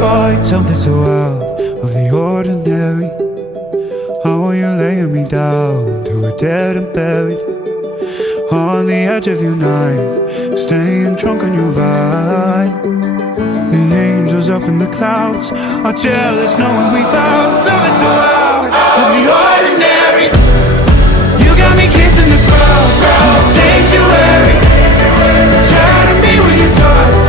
find something so out of the ordinary. How are you laying me down to a dead and buried on the edge of your night, staying drunk on your vine. The angels up in the clouds are jealous knowing we found something so out of the ordinary. You got me kissing the ground in the sanctuary, trying to me with your touch.